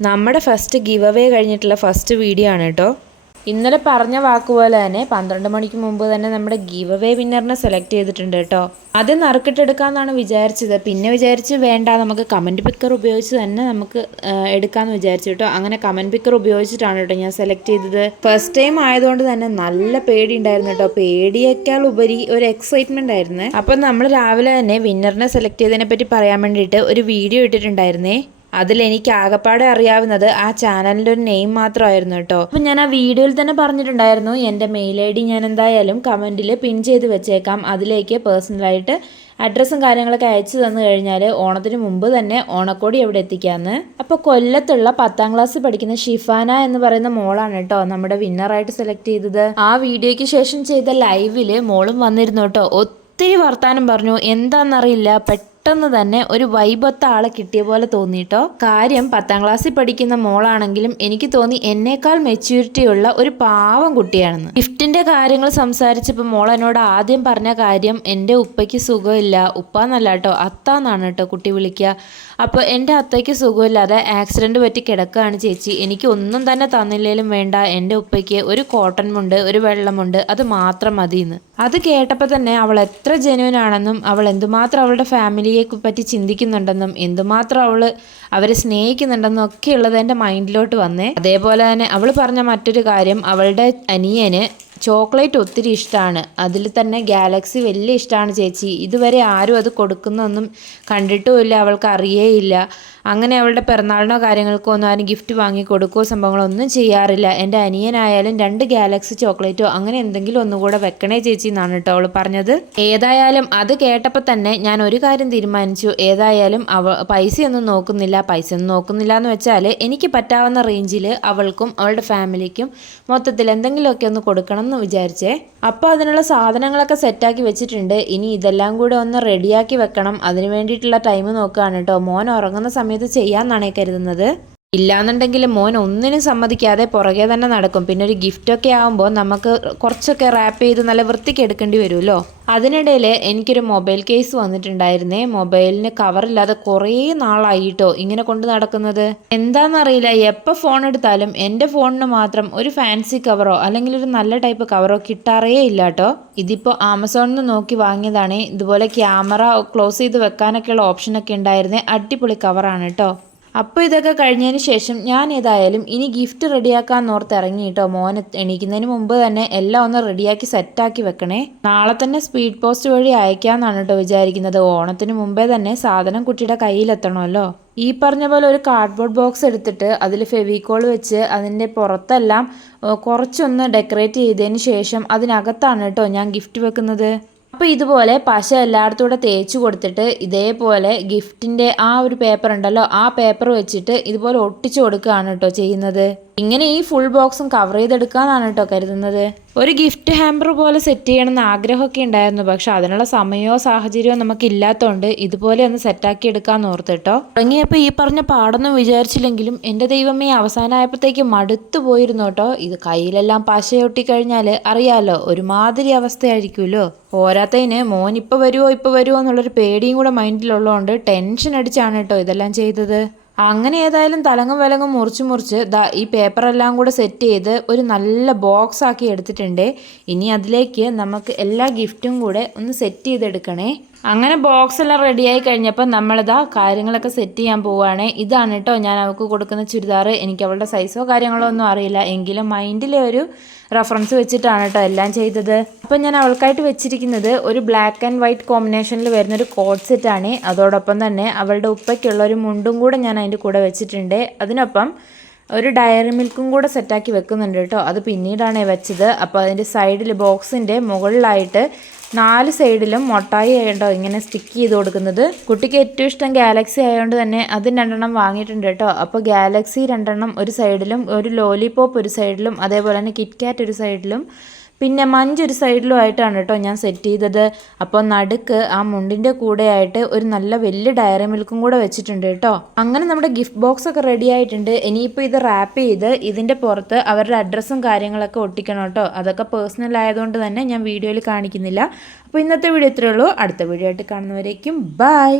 നമ്മുടെ first give away കഴിഞ്ഞിട്ടുള്ള first video ആണ് കേട്ടോ. ഇന്നലെ പറഞ്ഞ വാക്കുപോലെ തന്നെ 12 മണിക്ക് മുമ്പ് തന്നെ നമ്മുടെ ഗിവ് അവേ വിന്നറിനെ സെലക്ട് ചെയ്തിട്ടുണ്ട് കേട്ടോ. അത് നറുക്കിട്ടെടുക്കാമെന്നാണ് വിചാരിച്ചത്. പിന്നെ വിചാരിച്ച് വേണ്ട, നമുക്ക് കമൻറ്റ് പിക്കർ ഉപയോഗിച്ച് തന്നെ നമുക്ക് എടുക്കാമെന്ന് വിചാരിച്ചു കേട്ടോ. അങ്ങനെ കമൻറ്റ് പിക്കർ ഉപയോഗിച്ചിട്ടാണ് കേട്ടോ ഞാൻ സെലക്ട് ചെയ്തത്. ഫസ്റ്റ് ടൈം ആയതുകൊണ്ട് തന്നെ നല്ല പേടി ഉണ്ടായിരുന്നു കേട്ടോ. പേടിയേക്കാൾ ഉപരി ഒരു എക്സൈറ്റ്മെൻ്റ് ആയിരുന്നു. അപ്പം നമ്മൾ രാവിലെ തന്നെ വിന്നറിനെ സെലക്ട് ചെയ്തതിനെ പറ്റി പറയാൻ വേണ്ടിയിട്ട് ഒരു വീഡിയോ ഇട്ടിട്ടുണ്ടായിരുന്നേ. അതിലെനിക്ക് ആകെപ്പാടെ അറിയാവുന്നത് ആ ചാനലിൻ്റെ ഒരു നെയിം മാത്രമായിരുന്നു കേട്ടോ. അപ്പം ഞാൻ ആ വീഡിയോയിൽ തന്നെ പറഞ്ഞിട്ടുണ്ടായിരുന്നു, എൻ്റെ മെയിൽ ID ഞാൻ എന്തായാലും കമൻറ്റിൽ പിൻ ചെയ്ത് വെച്ചേക്കാം. അതിലേക്ക് പേഴ്സണലായിട്ട് അഡ്രസ്സും കാര്യങ്ങളൊക്കെ അയച്ചു തന്നു കഴിഞ്ഞാൽ ഓണത്തിന് മുമ്പ് തന്നെ ഓണക്കോടി എവിടെ എത്തിക്കാമെന്ന്. അപ്പോൾ കൊല്ലത്തുള്ള 10ാം ക്ലാസ് പഠിക്കുന്ന ഷിഫാന എന്ന് പറയുന്ന മോളാണ് കേട്ടോ നമ്മുടെ വിന്നറായിട്ട് സെലക്ട് ചെയ്തത്. ആ വീഡിയോയ്ക്ക് ശേഷം ചെയ്ത ലൈവിൽ മോളും വന്നിരുന്നു കേട്ടോ. ഒത്തിരി വർത്താനം പറഞ്ഞു. എന്താണെന്നറിയില്ല, പെട്ടെന്ന് തന്നെ ഒരു വൈബൊത്ത ആളെ കിട്ടിയ പോലെ തോന്നിട്ടോ. കാര്യം 10ാം ക്ലാസ്സിൽ പഠിക്കുന്ന മോളാണെങ്കിലും എനിക്ക് തോന്നി എന്നേക്കാൾ മെച്യൂരിറ്റി ഉള്ള ഒരു പാവം കുട്ടിയാണെന്ന്. ഗിഫ്റ്റിന്റെ കാര്യങ്ങൾ സംസാരിച്ചപ്പോൾ മോൾ എന്നോട് ആദ്യം പറഞ്ഞ കാര്യം, എൻ്റെ ഉപ്പയ്ക്ക് സുഖമില്ല, ഉപ്പ എന്നല്ല കേട്ടോ അത്താന്നാണ് കേട്ടോ കുട്ടി വിളിക്കുക. അപ്പോൾ എൻ്റെ അത്തയ്ക്ക് സുഖമില്ലാതെ ആക്സിഡൻറ്റ് പറ്റി കിടക്കുകയാണ് ചേച്ചി, എനിക്ക് ഒന്നും തന്നെ തന്നില്ലേലും വേണ്ട, എൻ്റെ ഉപ്പയ്ക്ക് ഒരു കോട്ടൺ മുണ്ട് ഒരു വെള്ളമുണ്ട് അത് മാത്രം മതിയെന്ന്. അത് കേട്ടപ്പോൾ തന്നെ അവൾ എത്ര ജെന്യൂൻ ആണെന്നും അവൾ എന്തുമാത്രം അവളുടെ ഫാമിലിയെ പറ്റി ചിന്തിക്കുന്നുണ്ടെന്നും എന്തുമാത്രം അവരെ സ്നേഹിക്കുന്നുണ്ടെന്നും ഒക്കെ ഉള്ളത് എൻ്റെ മൈൻഡിലോട്ട് വന്നേ. അതേപോലെ തന്നെ അവൾ പറഞ്ഞ മറ്റൊരു കാര്യം, അവളുടെ അനിയന് ചോക്ലേറ്റ് ഒത്തിരി ഇഷ്ടമാണ്, അതിൽ തന്നെ ഗാലക്സി വലിയ ഇഷ്ടമാണ് ചേച്ചി, ഇതുവരെ ആരും അത് കൊടുക്കുന്നൊന്നും കണ്ടിട്ടുമില്ല, അവൾക്ക് അറിയേയില്ല. അങ്ങനെ അവളുടെ പിറന്നാളിനോ കാര്യങ്ങൾക്കോ ഒന്നും ആരും ഗിഫ്റ്റ് വാങ്ങി കൊടുക്കുകയോ സംഭവങ്ങളോ ഒന്നും ചെയ്യാറില്ല. എൻ്റെ അനിയനായാലും 2 ഗാലക്സി ചോക്ലേറ്റോ അങ്ങനെ എന്തെങ്കിലും ഒന്നുകൂടെ വെക്കണേ ചേച്ചി എന്നാണ് കേട്ടോ അവൾ പറഞ്ഞത്. ഏതായാലും അത് കേട്ടപ്പോൾ തന്നെ ഞാൻ ഒരു കാര്യം തീരുമാനിച്ചു, ഏതായാലും പൈസയൊന്നും നോക്കുന്നില്ല എന്ന് വെച്ചാൽ എനിക്ക് പറ്റാവുന്ന റേഞ്ചിൽ അവൾക്കും അവളുടെ ഫാമിലിക്കും മൊത്തത്തിൽ എന്തെങ്കിലുമൊക്കെ ഒന്ന് കൊടുക്കണം എന്ന് വിചാരിച്ചേ. അപ്പോൾ അതിനുള്ള സാധനങ്ങളൊക്കെ സെറ്റാക്കി വെച്ചിട്ടുണ്ട്. ഇനി ഇതെല്ലാം കൂടെ ഒന്ന് റെഡിയാക്കി വെക്കണം. അതിന് വേണ്ടിയിട്ടുള്ള ടൈം നോക്കുകയാണ് കേട്ടോ. മോൻ ഉറങ്ങുന്ന സമയത്ത് ചെയ്യാമെന്നാണ് കരുതുന്നത്. ഇല്ലാന്നുണ്ടെങ്കിൽ മോൻ ഒന്നിനും സമ്മതിക്കാതെ പുറകെ തന്നെ നടക്കും. പിന്നെ ഒരു ഗിഫ്റ്റൊക്കെ ആകുമ്പോൾ നമുക്ക് കുറച്ചൊക്കെ റാപ്പ് ചെയ്ത് നല്ല വൃത്തിക്ക് എടുക്കേണ്ടി വരുമല്ലോ. അതിനിടയിൽ എനിക്കൊരു മൊബൈൽ കേസ് വന്നിട്ടുണ്ടായിരുന്നേ. മൊബൈലിന് കവറില്ലാതെ കുറേ നാളായിട്ടോ ഇങ്ങനെ കൊണ്ട് നടക്കുന്നത്. എന്താണെന്നറിയില്ല, എപ്പോൾ ഫോൺ എടുത്താലും എൻ്റെ ഫോണിന് മാത്രം ഒരു ഫാൻസി കവറോ അല്ലെങ്കിൽ ഒരു നല്ല ടൈപ്പ് കവറോ കിട്ടാറേ ഇല്ല കേട്ടോ. ഇതിപ്പോൾ ആമസോണിൽ നിന്ന് നോക്കി വാങ്ങിയതാണേ. ഇതുപോലെ ക്യാമറ ക്ലോസ് ചെയ്ത് വെക്കാനൊക്കെയുള്ള ഓപ്ഷനൊക്കെ ഉണ്ടായിരുന്നേ. അടിപൊളി കവറാണ് കേട്ടോ. അപ്പോൾ ഇതൊക്കെ കഴിഞ്ഞതിന് ശേഷം ഞാൻ ഏതായാലും ഇനി ഗിഫ്റ്റ് റെഡിയാക്കാൻ ഓർത്ത് ഇറങ്ങി കേട്ടോ. മോൻ എണീക്കുന്നതിന് മുമ്പ് തന്നെ എല്ലാം ഒന്ന് റെഡിയാക്കി സെറ്റാക്കി വെക്കണേ. നാളെ തന്നെ സ്പീഡ് പോസ്റ്റ് വഴി അയക്കാമെന്നാണ് കേട്ടോ വിചാരിക്കുന്നത്. ഓണത്തിന് മുമ്പേ തന്നെ സാധനം കുട്ടിയുടെ കയ്യിലെത്തണമല്ലോ. ഈ പറഞ്ഞ പോലെ ഒരു കാർഡ്ബോർഡ് ബോക്സ് എടുത്തിട്ട് അതിൽ ഫെവിക്കോൾ വെച്ച് അതിൻ്റെ പുറത്തെല്ലാം കുറച്ചൊന്ന് ഡെക്കറേറ്റ് ചെയ്തതിന് ശേഷം അതിനകത്താണ് കേട്ടോ ഞാൻ ഗിഫ്റ്റ് വെക്കുന്നത്. അപ്പോൾ ഇതുപോലെ പശ എല്ലായിടത്തും കൂടെ തേച്ച് കൊടുത്തിട്ട് ഇതേപോലെ ഗിഫ്റ്റിൻ്റെ ആ ഒരു പേപ്പർ ഉണ്ടല്ലോ, ആ പേപ്പർ വെച്ചിട്ട് ഇതുപോലെ ഒട്ടിച്ചു കൊടുക്കുകയാണ് കേട്ടോ ചെയ്യുന്നത്. ഇങ്ങനെ ഈ ഫുൾ ബോക്സും കവർ ചെയ്തെടുക്കാമെന്നാണ് കേട്ടോ കരുതുന്നത്. ഒരു ഗിഫ്റ്റ് ഹാമ്പർ പോലെ സെറ്റ് ചെയ്യണമെന്ന് ആഗ്രഹമൊക്കെ ഉണ്ടായിരുന്നു. പക്ഷെ അതിനുള്ള സമയമോ സാഹചര്യമോ നമുക്ക് ഇല്ലാത്തതുകൊണ്ട് ഇതുപോലെ ഒന്ന് സെറ്റാക്കി എടുക്കാമെന്ന് ഓർത്ത് കേട്ടോ. തുടങ്ങിയപ്പോൾ ഈ പറഞ്ഞ പാടൊന്നും വിചാരിച്ചില്ലെങ്കിലും എൻ്റെ ദൈവമേ, അവസാനമായപ്പോഴത്തേക്ക് മടുത്തു പോയിരുന്നു കേട്ടോ. ഇത് കയ്യിലെല്ലാം പശയൊട്ടിക്കഴിഞ്ഞാൽ അറിയാലോ ഒരുമാതിരി അവസ്ഥയായിരിക്കുമല്ലോ. പോരാത്തതിന് മോൻ ഇപ്പോൾ വരുമോ എന്നുള്ളൊരു പേടിയും കൂടെ മൈൻഡിലുള്ളതുകൊണ്ട് ടെൻഷൻ അടിച്ചാണ് കേട്ടോ ഇതെല്ലാം ചെയ്തത്. അങ്ങനെ ഏതായാലും തലങ്ങും വിലങ്ങും മുറിച്ച് ഈ പേപ്പറെല്ലാം കൂടെ സെറ്റ് ചെയ്ത് ഒരു നല്ല ബോക്സ് ആക്കി എടുത്തിട്ടുണ്ട്. ഇനി അതിലേക്ക് നമുക്ക് എല്ലാ ഗിഫ്റ്റും കൂടെ ഒന്ന് സെറ്റ് ചെയ്തെടുക്കണേ. അങ്ങനെ ബോക്സ് എല്ലാം റെഡിയായി കഴിഞ്ഞപ്പോൾ നമ്മളിതാ കാര്യങ്ങളൊക്കെ സെറ്റ് ചെയ്യാൻ പോവുകയാണ്. ഇതാണ് കേട്ടോ ഞാൻ അവൾക്ക് കൊടുക്കുന്ന ചുരിദാർ. എനിക്ക് അവളുടെ സൈസോ കാര്യങ്ങളോ ഒന്നും അറിയില്ല, എങ്കിലും മൈൻഡിലെ ഒരു റെഫറൻസ് വെച്ചിട്ടാണ് കേട്ടോ എല്ലാം ചെയ്തത്. അപ്പം ഞാൻ അവൾക്കായിട്ട് വെച്ചിരിക്കുന്നത് ഒരു ബ്ലാക്ക് ആൻഡ് വൈറ്റ് കോമ്പിനേഷനിൽ വരുന്നൊരു കോട്ട് സെറ്റാണ്. അതോടൊപ്പം തന്നെ അവളുടെ ഉപ്പയ്ക്കുള്ള ഒരു മുണ്ടും കൂടെ ഞാൻ അതിൻ്റെ കൂടെ വെച്ചിട്ടുണ്ട്. അതിനൊപ്പം ഒരു ഡയറി മിൽക്കും കൂടെ സെറ്റാക്കി വെക്കുന്നുണ്ട് കേട്ടോ. അത് പിന്നീടാണ് വെച്ചത്. അപ്പോൾ അതിൻ്റെ സൈഡിൽ ബോക്സിൻ്റെ മുകളിലായിട്ട് 4 സൈഡിലും മുട്ടായി ആയതുകൊണ്ടോ ഇങ്ങനെ സ്റ്റിക്ക് ചെയ്ത് കൊടുക്കുന്നത്. കുട്ടിക്ക് ഏറ്റവും ഇഷ്ടം ഗാലക്സി ആയതുകൊണ്ട് തന്നെ അത് 2 വാങ്ങിയിട്ടുണ്ട് കേട്ടോ. അപ്പോൾ ഗാലക്സി 2 ഒരു സൈഡിലും, ഒരു ലോലിപോപ്പ് ഒരു സൈഡിലും, അതേപോലെ തന്നെ കിറ്റ്കാറ്റ് ഒരു സൈഡിലും, പിന്നെ മഞ്ചൊരു സൈഡിലും ആയിട്ടാണ് കേട്ടോ ഞാൻ സെറ്റ് ചെയ്തത്. അപ്പോൾ നടുക്ക് ആ മുണ്ടിൻ്റെ കൂടെ ആയിട്ട് ഒരു നല്ല വലിയ ഡയറി മിൽക്കും കൂടെ വെച്ചിട്ടുണ്ട് കേട്ടോ. അങ്ങനെ നമ്മുടെ ഗിഫ്റ്റ് ബോക്സ് ഒക്കെ റെഡി ആയിട്ടുണ്ട്. ഇനിയിപ്പോൾ ഇത് റാപ്പ് ചെയ്ത് ഇതിൻ്റെ പുറത്ത് അവരുടെ അഡ്രസ്സും കാര്യങ്ങളൊക്കെ ഒട്ടിക്കണം കേട്ടോ. അതൊക്കെ പേഴ്സണൽ ആയതുകൊണ്ട് തന്നെ ഞാൻ വീഡിയോയിൽ കാണിക്കുന്നില്ല. അപ്പോൾ ഇന്നത്തെ വീഡിയോ ഇത്രയേ ഉള്ളൂ. അടുത്ത വീഡിയോ ആയിട്ട് കാണുന്നവരേക്കും ബൈ.